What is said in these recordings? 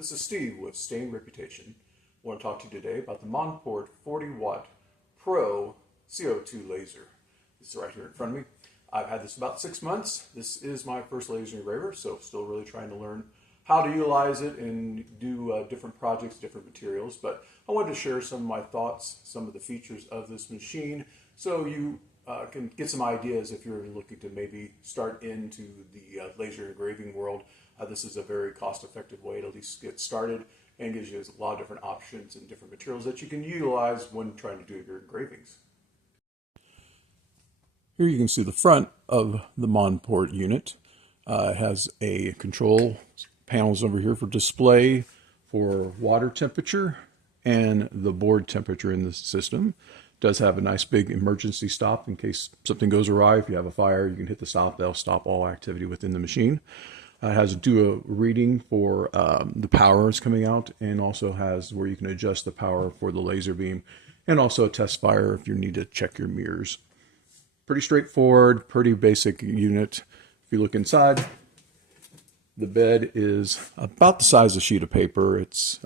This is Steve with Stain Reputation. I want to talk to you today about the Monport 40W Pro CO2 Laser. This is right here in front of me. I've had this about 6 months. This is my first laser engraver, so still really trying to learn how to utilize it and do different projects, different materials. But I wanted to share some of my thoughts, some of the features of this machine, so you can get some ideas if you're looking to maybe start into the laser engraving world. This is a very cost-effective way to at least get started and gives you a lot of different options and different materials that you can utilize when trying to do your engravings. Here you can see the front of the Monport unit. It has a control panels over here for display for water temperature and the board temperature in the system. It does have a nice big emergency stop in case something goes awry. If you have a fire, you can hit the stop. That'll stop all activity within the machine. It has a reading for the power is coming out, and also has where you can adjust the power for the laser beam, and also a test fire if you need to check your mirrors. Pretty straightforward, pretty basic unit. If you look inside, the bed is about the size of a sheet of paper. It's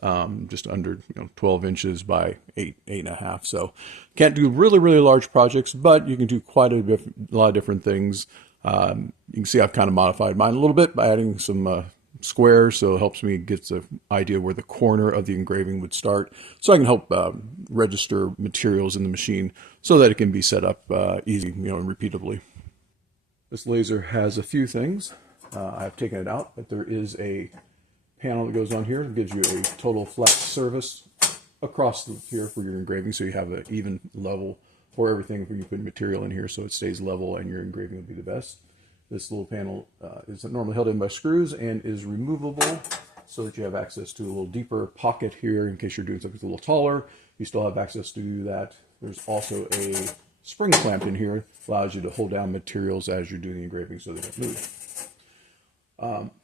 just under 12 inches by 8.5. So can't do really large projects, but you can do quite a lot of different things. You can see I've kind of modified mine a little bit by adding some squares, so it helps me get the idea where the corner of the engraving would start, so I can help register materials in the machine so that it can be set up easy, and repeatably. This laser has a few things. I've taken it out, but there is a panel that goes on here that gives you a total flat surface across here for your engraving, so you have an even level for everything when you put material in here, so it stays level and your engraving will be the best. This little panel is normally held in by screws and is removable so that you have access to a little deeper pocket here in case you're doing something a little taller. You still have access to do that. There's also a spring clamp in here, allows you to hold down materials as you're doing the engraving so they don't move.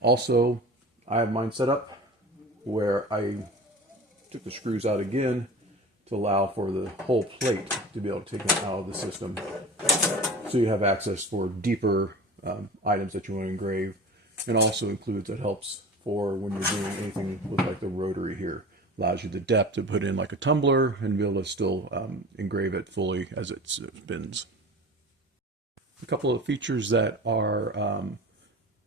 Also, I have mine set up where I took the screws out again to allow for the whole plate to be able to take it out of the system. So you have access for deeper items that you want to engrave, and also includes, it helps for when you're doing anything with like the rotary here. Allows you the depth to put in like a tumbler and be able to still engrave it fully as it spins. A couple of features that are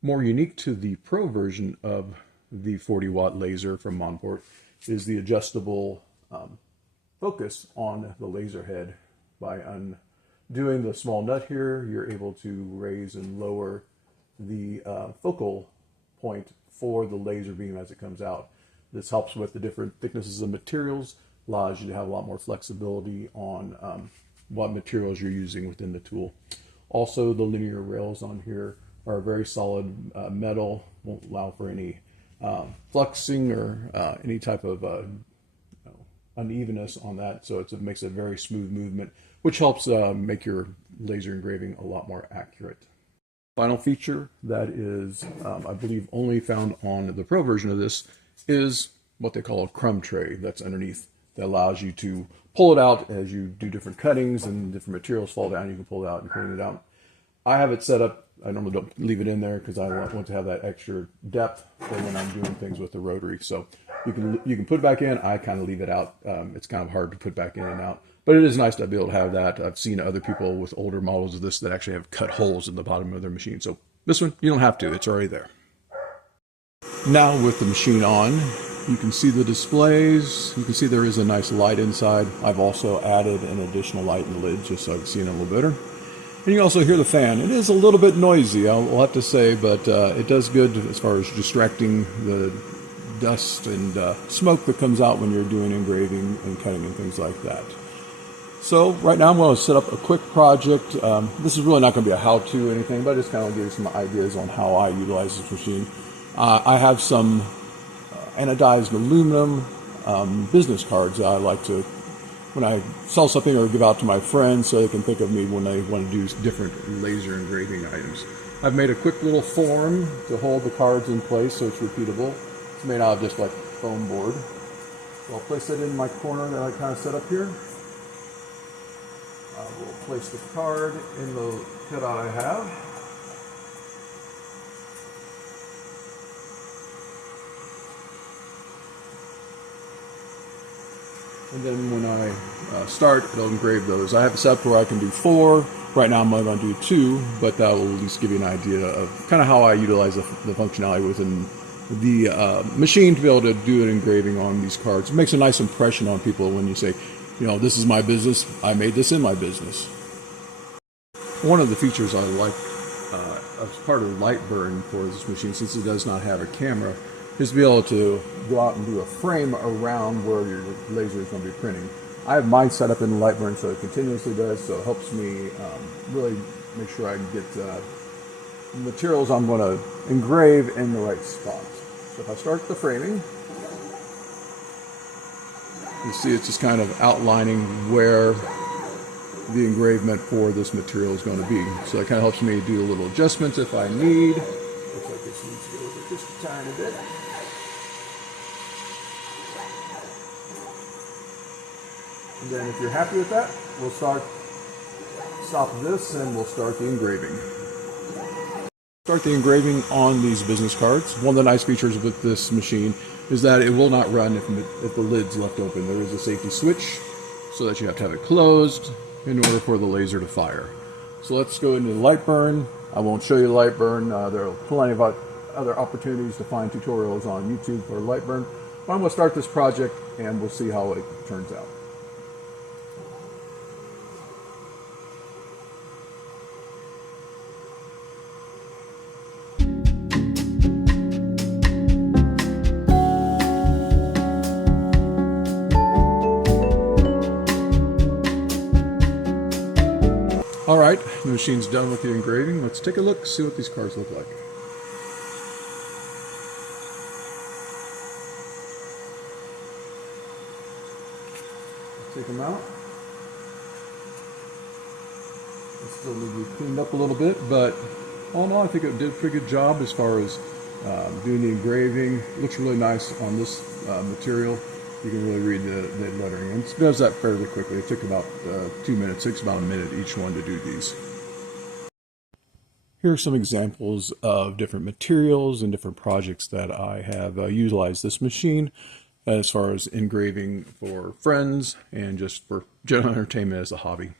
more unique to the Pro version of the 40W laser from Monport is the adjustable focus on the laser head. By undoing the small nut here, you're able to raise and lower the focal point for the laser beam as it comes out. This helps with the different thicknesses of materials, allows you to have a lot more flexibility on what materials you're using within the tool. Also, the linear rails on here are very solid metal, won't allow for any fluxing or any type of unevenness on that, so it makes a very smooth movement, which helps make your laser engraving a lot more accurate. Final feature that is, I believe, only found on the Pro version of this is what they call a crumb tray that's underneath that allows you to pull it out as you do different cuttings and different materials fall down. You can pull it out and clean it out. I have it set up. I normally don't leave it in there because I want to have that extra depth for when I'm doing things with the rotary. So you can put it back in. I kind of leave it out. It's kind of hard to put back in and out, but it is nice to be able to have that. I've seen other people with older models of this that actually have cut holes in the bottom of their machine. So this one, you don't have to. It's already there. Now with the machine on, you can see the displays. You can see there is a nice light inside. I've also added an additional light in the lid just so I can see it a little better. And you can also hear the fan. It is a little bit noisy, I'll have to say, but it does good as far as distracting the dust and smoke that comes out when you're doing engraving and cutting and things like that. So right now I'm going to set up a quick project. This is really not going to be a how-to or anything, but I just kind of give you some ideas on how I utilize this machine. I have some anodized aluminum business cards that I like to, when I sell something or give out to my friends so they can think of me when they want to do different laser engraving items. I've made a quick little form to hold the cards in place so it's repeatable. It's made out of just like foam board. So I'll place it in my corner that I kind of set up here. We'll place the card in the cutout I have. And then when I start, it'll engrave those. I have it set up where I can do 4. Right now I'm only going to do 2, but that will at least give you an idea of kind of how I utilize the functionality within the machine to be able to do an engraving on these cards. It makes a nice impression on people when you say, you know, this is my business, I made this in my business. One of the features I like as part of the light burn for this machine, since it does not have a camera, is to be able to go out and do a frame around where your laser is going to be printing. I have mine set up in the light burn so it continuously does, so it helps me really make sure I can get materials I'm going to engrave in the right spot. So if I start the framing, you see it's just kind of outlining where the engravement for this material is going to be. So it kind of helps me do a little adjustments if I need. Looks like this needs to go over just a tiny bit. And then if you're happy with that, we'll stop this and we'll start the engraving. Start the engraving on these business cards. One of the nice features with this machine is that it will not run if the lid's left open. There is a safety switch so that you have to have it closed in order for the laser to fire. So let's go into the light burn. I won't show you the light burn. There are plenty of other opportunities to find tutorials on YouTube for light burn. But I'm going to start this project and we'll see how it turns out. All right, the machine's done with the engraving. Let's take a look, see what these cards look like. Let's take them out. They still need to be cleaned up a little bit, but all in all, I think it did a pretty good job as far as doing the engraving. It looks really nice on this material. You can really read the lettering, and it does that fairly quickly. It took about 2 minutes. It takes about a minute each one to do these. Here are some examples of different materials and different projects that I have utilized this machine as far as engraving for friends and just for general entertainment as a hobby.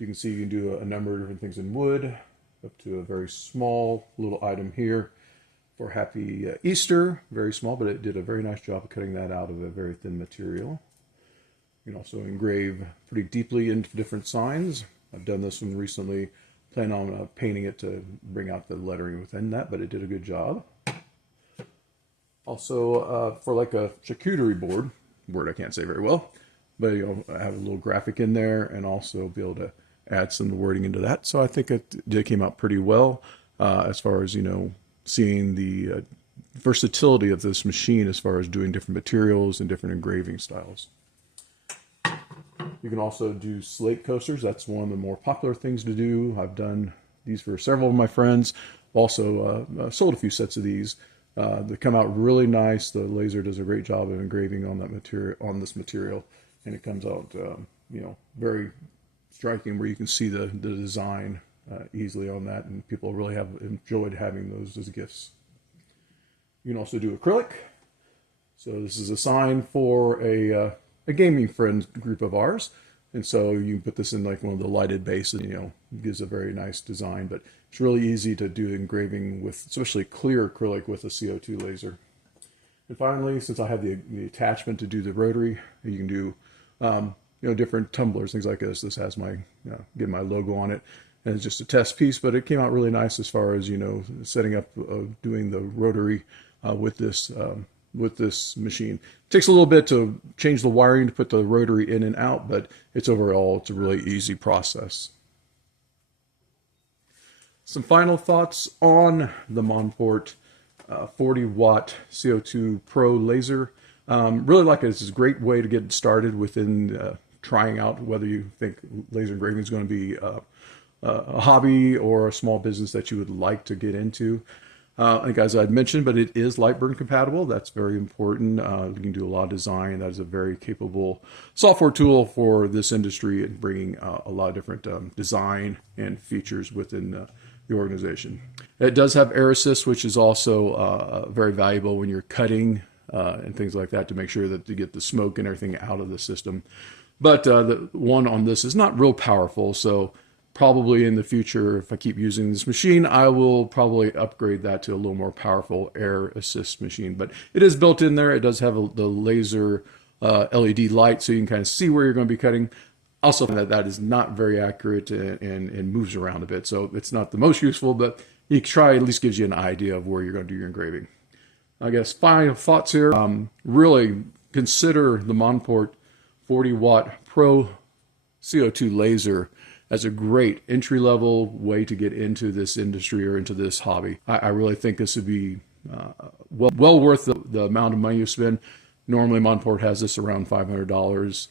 You can see you can do a number of different things in wood, up to a very small little item here for Happy Easter. Very small, but it did a very nice job of cutting that out of a very thin material. You can also engrave pretty deeply into different signs. I've done this one recently. Plan on painting it to bring out the lettering within that, but it did a good job. Also, for like a charcuterie board, word I can't say very well, but you know, I have a little graphic in there and also be able to add some wording into that. So I think it came out pretty well as far as, you know, seeing the versatility of this machine as far as doing different materials and different engraving styles. You can also do slate coasters. That's one of the more popular things to do. I've done these for several of my friends. Also sold a few sets of these. They come out really nice. The laser does a great job of engraving on that material, on this material, and it comes out you know, very striking where you can see the design easily on that, and people really have enjoyed having those as gifts. You can also do acrylic. So this is a sign for a gaming friend group of ours, and so you can put this in like one of the lighted bases. You know, it gives a very nice design, but it's really easy to do engraving with, especially clear acrylic with a CO2 laser. And finally, since I have the attachment to do the rotary, you can do you know, different tumblers, things like this. This has my get my logo on it, and it's just a test piece, but it came out really nice as far as, you know, setting up doing the rotary with this machine. It takes a little bit to change the wiring to put the rotary in and out, but it's overall, it's a really easy process. Some final thoughts on the Monport 40-watt CO2 Pro Laser. Really like it. It's a great way to get started within trying out whether you think laser engraving is going to be a hobby or a small business that you would like to get into. Like as I'd mentioned, but it is light burn compatible. That's very important. You can do a lot of design. That is a very capable software tool for this industry and bringing a lot of different design and features within the organization. It does have air assist, which is also very valuable when you're cutting and things like that to make sure that to get the smoke and everything out of the system. But the one on this is not real powerful, so probably in the future, if I keep using this machine, I will probably upgrade that to a little more powerful air assist machine. But it is built in there. It does have the laser LED light, so you can kind of see where you're going to be cutting. Also, that is not very accurate and moves around a bit, so it's not the most useful, but you try, at least gives you an idea of where you're going to do your engraving. I guess final thoughts here. Really consider the Monport 40-watt Pro CO2 Laser as a great entry-level way to get into this industry or into this hobby. I really think this would be well worth the amount of money you spend. Normally, Monport has this around $500.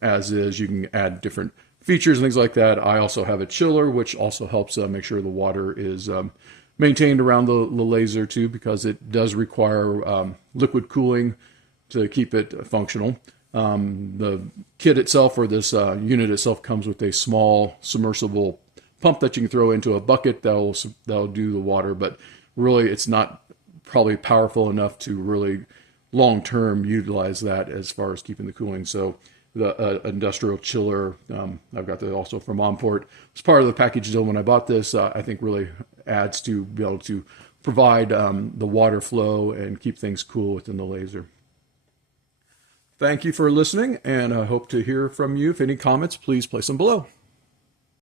As is, you can add different features and things like that. I also have a chiller, which also helps make sure the water is maintained around the laser too, because it does require liquid cooling to keep it functional. The kit itself, or this unit itself, comes with a small submersible pump that you can throw into a bucket that'll do the water, but really it's not probably powerful enough to really long-term utilize that as far as keeping the cooling. So the industrial chiller, I've got that also from Monport. It's part of the package deal when I bought this. I think really adds to be able to provide the water flow and keep things cool within the laser. Thank you for listening, and I hope to hear from you. If any comments, please place them below.